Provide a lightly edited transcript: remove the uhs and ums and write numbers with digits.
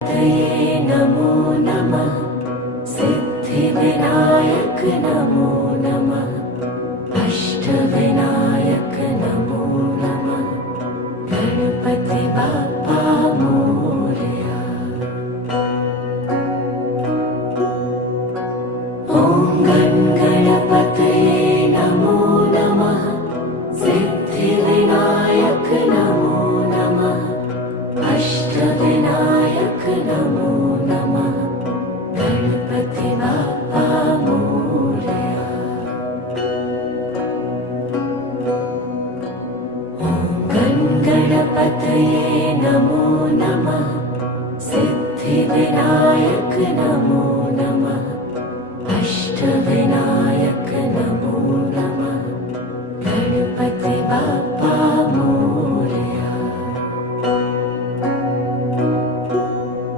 तये नमो नमः। सिद्धिविनायक नमो नमः। अष्टविनायक नमो नमः। गणपति बाप्पा मोरया। ॐ गणपतये नमो नमः। सिद्धिविनायक नमो नमः। अष्टविनायक नमो नमः। गणपति बाप्पा मोरया। ॐ गणपतये नमो नमः। सिद्धिविनायक नमो नमः।